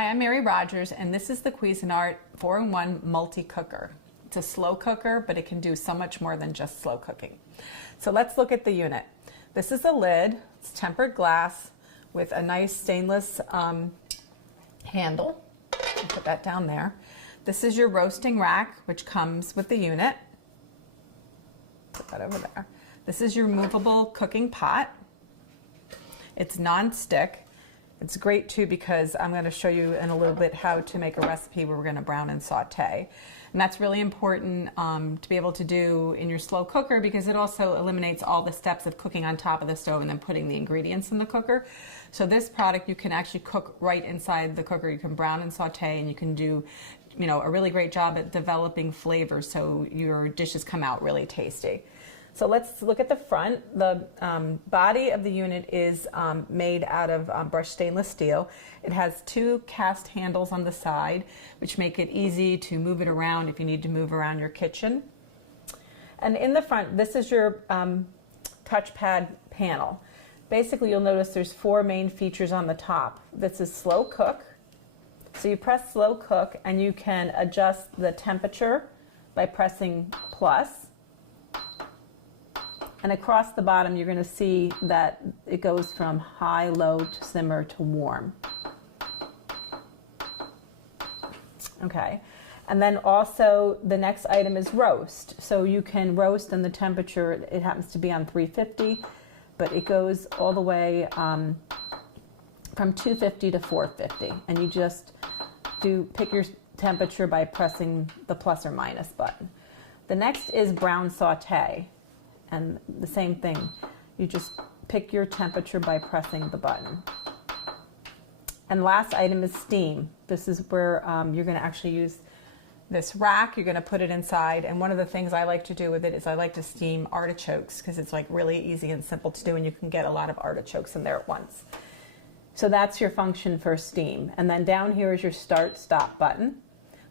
Hi, I'm Mary Rogers, and this is the Cuisinart 4-in-1 multi-cooker. It's a slow cooker, but it can do so much more than just slow cooking. So let's look at the unit. This is a lid. It's tempered glass with a nice stainless handle. I'll put that down there. This is your roasting rack, which comes with the unit. Put that over there. This is your movable cooking pot. It's non-stick. It's great too because I'm going to show you in a little bit how to make a recipe where we're going to brown and saute. And that's really important to be able to do in your slow cooker because it also eliminates all the steps of cooking on top of the stove and then putting the ingredients in the cooker. So this product you can actually cook right inside the cooker. You can brown and saute, and you can do a really great job at developing flavors so your dishes come out really tasty. So let's look at the front. The body of the unit is made out of brushed stainless steel. It has two cast handles on the side, which make it easy to move it around if you need to move around your kitchen. And in the front, this is your touchpad panel. Basically, you'll notice there's four main features on the top. This is slow cook. So you press slow cook, and you can adjust the temperature by pressing plus. And across the bottom, you're going to see that it goes from high, low, to simmer, to warm. Okay. And then also the next item is roast. So you can roast, and the temperature, it happens to be on 350, but it goes all the way from 250 to 450. And you just pick your temperature by pressing the plus or minus button. The next is brown saute. And the same thing, you just pick your temperature by pressing the button. And last item is steam. This is where you're going to actually use this rack. You're going to put it inside. And one of the things I like to do with it is I like to steam artichokes because it's like really easy and simple to do, and you can get a lot of artichokes in there at once. So that's your function for steam. And then down here is your start-stop button,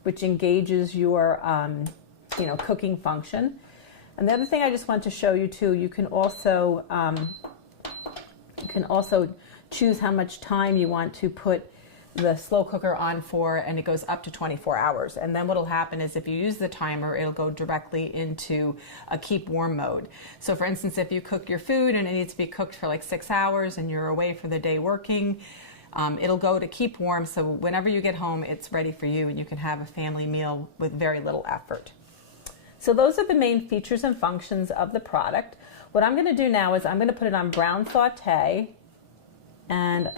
which engages your cooking function. And the other thing I just want to show you too, you can also choose how much time you want to put the slow cooker on for, and it goes up to 24 hours. And then what'll happen is if you use the timer, it'll go directly into a keep warm mode. So for instance, if you cook your food and it needs to be cooked for like 6 hours and you're away for the day working, it'll go to keep warm. So whenever you get home, it's ready for you and you can have a family meal with very little effort. So those are the main features and functions of the product. What I'm going to do now is I'm going to put it on brown saute, and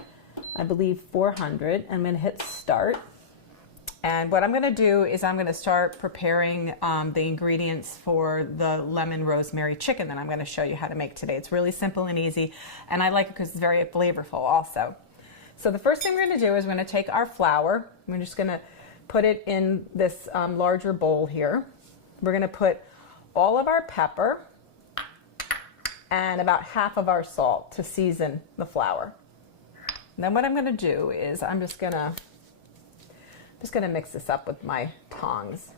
I believe 400. I'm going to hit start. And what I'm going to do is I'm going to start preparing the ingredients for the lemon rosemary chicken that I'm going to show you how to make today. It's really simple and easy, and I like it because it's very flavorful also. So the first thing we're going to do is we're going to take our flour. We're just going to put it in this larger bowl here. We're going to put all of our pepper and about half of our salt to season the flour. And then what I'm going to do is I'm just going to mix this up with my tongs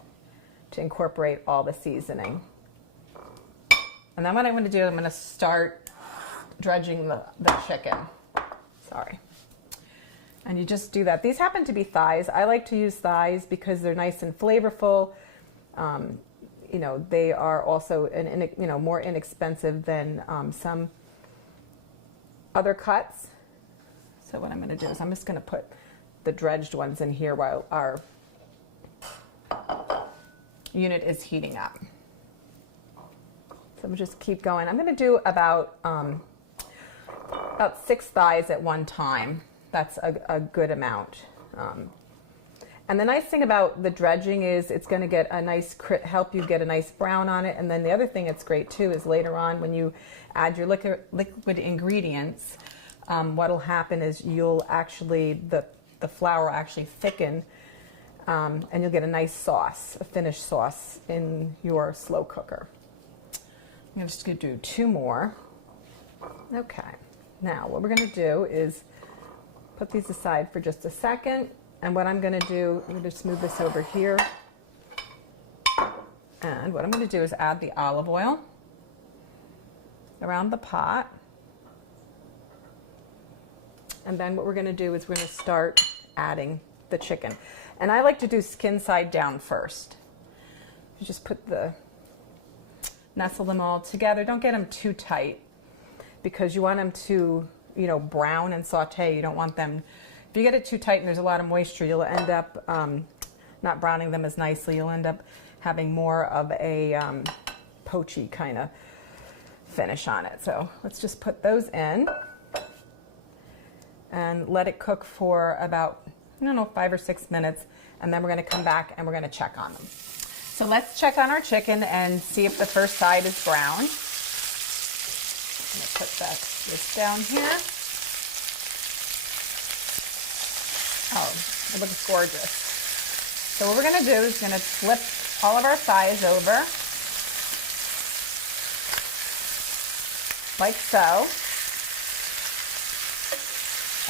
to incorporate all the seasoning. And then what I'm going to do, I'm going to start dredging the chicken. Sorry. And you just do that. These happen to be thighs. I like to use thighs because they're nice and flavorful. They are also more inexpensive than some other cuts. So what I'm going to do is I'm just going to put the dredged ones in here while our unit is heating up. So we'll just keep going. I'm going to do about 6 thighs at one time. That's a good amount. And the nice thing about the dredging is it's going to get a nice help you get a nice brown on it. And then the other thing that's great too is later on when you add your liquid ingredients, what'll happen is you'll actually the flour will actually thicken, and you'll get a nice sauce, a finished sauce in your slow cooker. I'm just going to do 2 more. Okay. Now what we're going to do is put these aside for just a second. And what I'm going to do, I'm going to just move this over here. And what I'm going to do is add the olive oil around the pot. And then what we're going to do is we're going to start adding the chicken. And I like to do skin side down first. You just nestle them all together. Don't get them too tight because you want them to, you know, brown and saute. You don't want them, if you get it too tight and there's a lot of moisture, you'll end up not browning them as nicely. You'll end up having more of a poachy kind of finish on it. So let's just put those in and let it cook for about, I don't know, 5 or 6 minutes. And then we're going to come back and we're going to check on them. So let's check on our chicken and see if the first side is brown. I'm going to put this down here. Oh, it looks gorgeous. So what we're going to do is going to flip all of our thighs over, like so.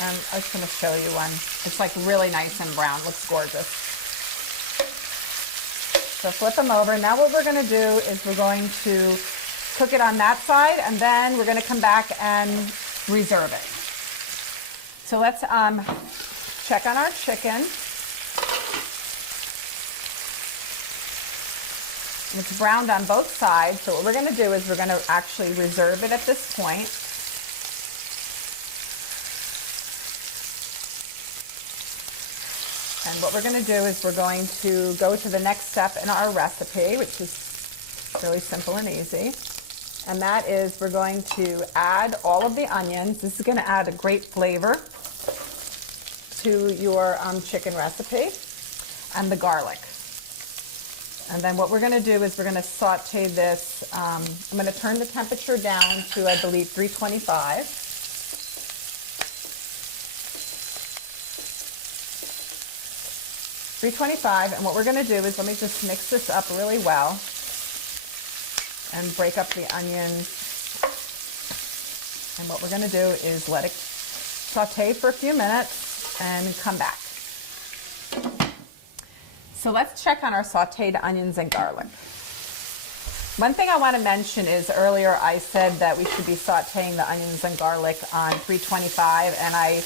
And I'm just going to show you one. It's like really nice and brown. Looks gorgeous. So flip them over. Now what we're going to do is we're going to cook it on that side, and then we're going to come back and reserve it. So let's check on our chicken. It's browned on both sides. So what we're going to do is we're going to actually reserve it at this point. And what we're going to do is we're going to go to the next step in our recipe, which is really simple and easy. And that is we're going to add all of the onions. This is going to add a great flavor to your chicken recipe, and the garlic. And then what we're going to do is we're going to saute this. I'm going to turn the temperature down to, I believe, 325. And what we're going to do is, let me just mix this up really well and break up the onions. And what we're going to do is let it saute for a few minutes and come back. So let's check on our sauteed onions and garlic. One thing I want to mention is earlier I said that we should be sauteing the onions and garlic on 325, and I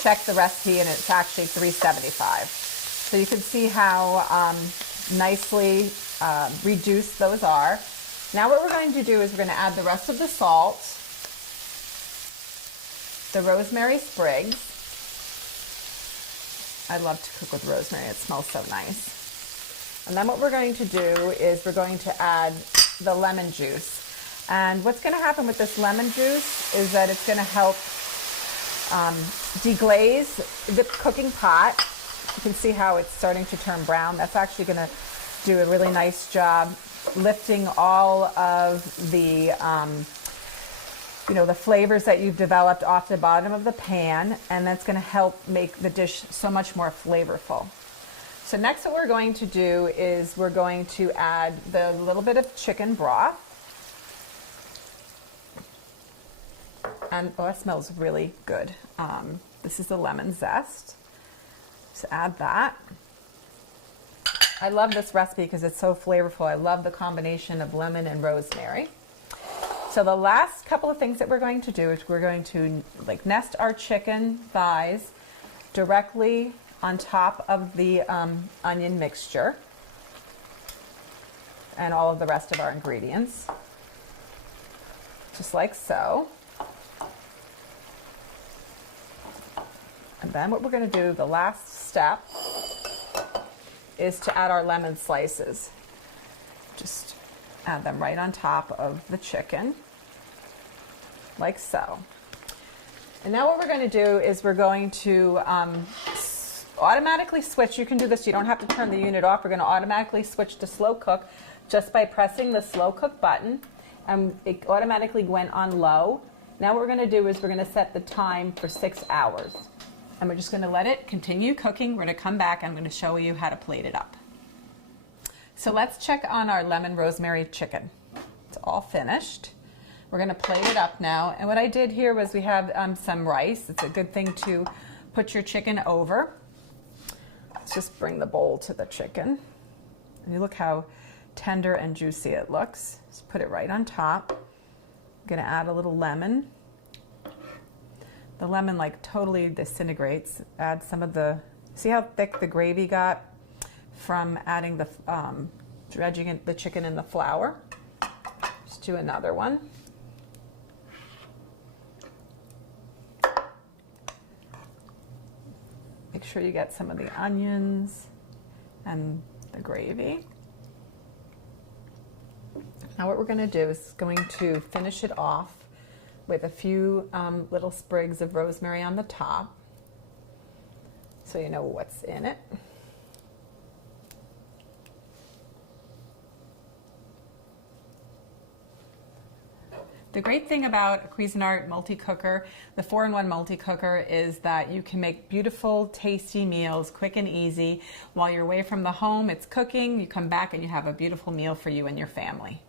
checked the recipe and it's actually 375. So you can see how nicely reduced those are. Now what we're going to do is we're going to add the rest of the salt, the rosemary sprigs. I love to cook with rosemary. It smells so nice. And then what we're going to do is we're going to add the lemon juice. And what's going to happen with this lemon juice is that it's going to help deglaze the cooking pot. You can see how it's starting to turn brown. That's actually going to do a really nice job lifting all of the, the flavors that you've developed off the bottom of the pan, and that's going to help make the dish so much more flavorful. So next what we're going to do is we're going to add the little bit of chicken broth. And oh, that smells really good. This is the lemon zest. So add that. I love this recipe because it's so flavorful. I love the combination of lemon and rosemary. So the last couple of things that we're going to do is we're going to nest our chicken thighs directly on top of the onion mixture and all of the rest of our ingredients, just like so. And then what we're going to do, the last step, is to add our lemon slices. Just add them right on top of the chicken, like so. And now what we're going to do is we're going to automatically switch. You can do this, you don't have to turn the unit off. We're going to automatically switch to slow cook just by pressing the slow cook button, and it automatically went on low. Now what we're going to do is we're going to set the time for 6 hours. And we're just going to let it continue cooking. We're going to come back. I'm going to show you how to plate it up. So let's check on our lemon rosemary chicken. It's all finished. We're going to plate it up now. And what I did here was we have some rice. It's a good thing to put your chicken over. Let's just bring the bowl to the chicken. And you look how tender and juicy it looks. Just put it right on top. I'm going to add a little lemon. The lemon totally disintegrates. Add some of the See how thick the gravy got from adding the dredging the chicken in the flour? Just do another one. Make sure you get some of the onions and the gravy. Now what we're going to do is going to finish it off with a few little sprigs of rosemary on the top, so you know what's in it. The great thing about a Cuisinart multi-cooker, the 4-in-1 multi-cooker, is that you can make beautiful, tasty meals, quick and easy. While you're away from the home, it's cooking, you come back and you have a beautiful meal for you and your family.